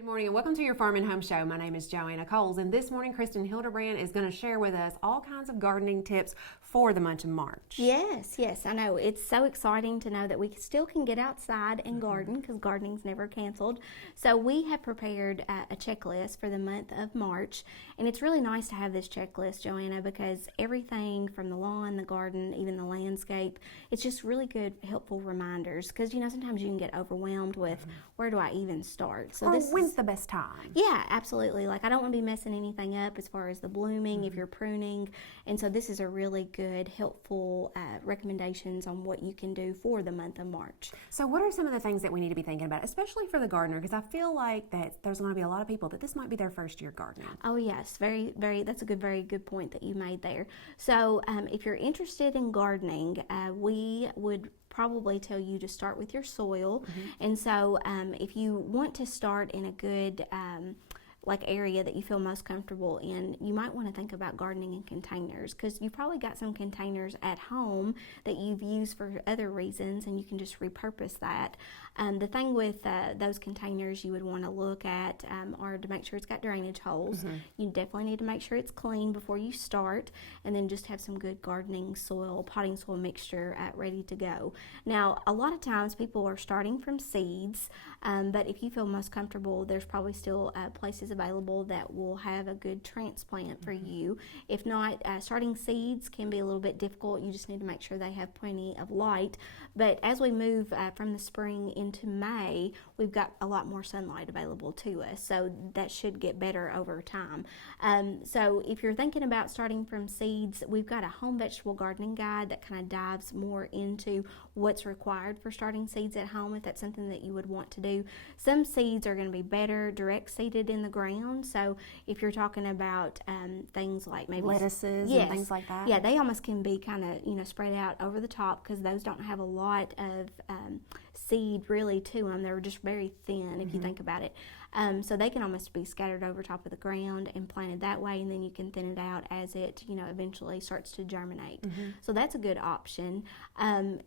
Good morning and welcome to your Farm and Home Show. My name is Joanna Coles, and this morning Kristin Hildabrand is going to share with us all kinds of gardening tips for the month of March. Yes, I know. It's so exciting to know that we still can get outside and garden because gardening's never canceled. So we have prepared a checklist for the month of March, and it's really nice to have this checklist, Joanna, because everything from the lawn, the garden, even the landscape, it's just really good, helpful reminders because, sometimes you can get overwhelmed with where do I even start? So when's the best time? Yeah, absolutely. Like I don't want to be messing anything up as far as the blooming if you're pruning. And so this is a really good, helpful recommendations on what you can do for the month of March. So what are some of the things that we need to be thinking about, especially for the gardener? Because I feel like that there's going to be a lot of people that this might be their first year gardening. Oh yes, that's a very good point that you made there. So if you're interested in gardening, we would probably tell you to start with your soil. And so if you want to start in a good area that you feel most comfortable in, you might want to think about gardening in containers because you probably got some containers at home that you've used for other reasons and you can just repurpose that. The thing with those containers you would want to look at are to make sure it's got drainage holes. You definitely need to make sure it's clean before you start, and then just have some good gardening soil, potting soil mixture ready to go. Now, a lot of times people are starting from seeds, but if you feel most comfortable, there's probably still places available that will have a good transplant for you. If not, starting seeds can be a little bit difficult. You just need to make sure they have plenty of light. But as we move from the spring into May, we've got a lot more sunlight available to us, so that should get better over time. So if you're thinking about starting from seeds, we've got a home vegetable gardening guide that kind of dives more into what's required for starting seeds at home, if that's something that you would want to do. Some seeds are going to be better direct seeded in the ground, so if you're talking about things like maybe lettuces and things like that. Yeah, they almost can be kind of spread out over the top because those don't have a lot of seed really to them. They're just very thin if you think about it. So they can almost be scattered over top of the ground and planted that way, and then you can thin it out as it eventually starts to germinate. So that's a good option. And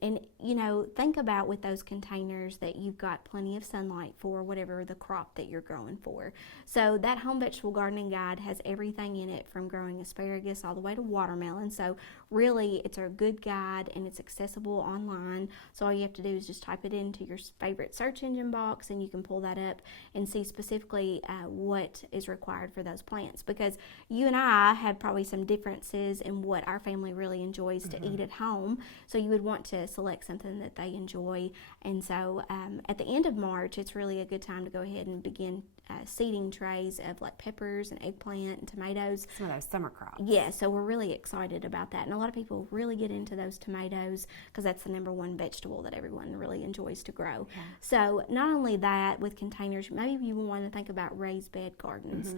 think about with those containers that you've got plenty of sunlight for whatever the crop that you're growing for. So that home vegetable gardening guide has everything in it from growing asparagus all the way to watermelon. So really it's a good guide and it's accessible online. So all you have to do is just type it into your favorite search engine box and you can pull that up and see specifically what is required for those plants, because you and I had probably some differences in what our family really enjoys to eat at home, so you would want to select something that they enjoy. And so at the end of March, it's really a good time to go ahead and begin seeding trays of like peppers and eggplant and tomatoes. Some of those summer crops. Yeah, so we're really excited about that. And a lot of people really get into those tomatoes because that's the #1 vegetable that everyone really enjoys to grow. Yeah. So not only that, with containers, maybe you want to think about raised bed gardens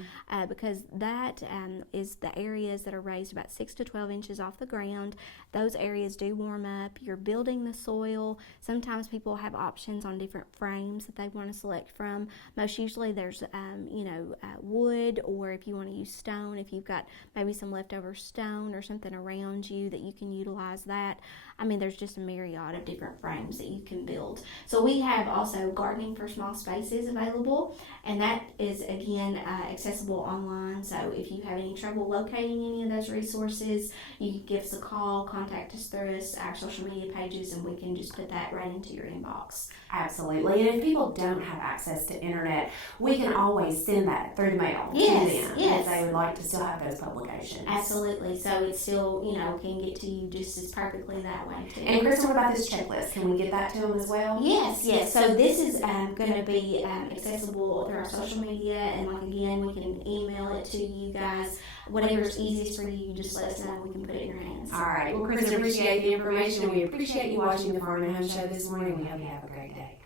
because that is the areas that are raised about 6 to 12 inches off the ground. Those areas do warm up. You're building the soil. Sometimes people have options on different frames that they want to select from. Most usually there's wood, or if you want to use stone, if you've got maybe some leftover stone or something around you that you can utilize that. I mean, there's just a myriad of different frames that you can build. So we have also gardening for small spaces available, and that is again accessible online. So if you have any trouble locating any of those resources, you can give us a call, contact us through our social media pages, and we can just put that right into your inbox. Absolutely. And if people don't have access to internet, we can always send that through the mail to them if they would like to still have those publications. Absolutely. So it still, can get to you just as perfectly that way too. And Kristin, what about this checklist? Can we get that to them as well? Yes. So this is going to be accessible through our social media, and again, we can email it to you guys. Whatever's easiest for you, just let us know. We can put it in your hands. All right. Well, Kristin, appreciate the information. We appreciate you watching the Farm and Home Show this morning. We hope you have a great day.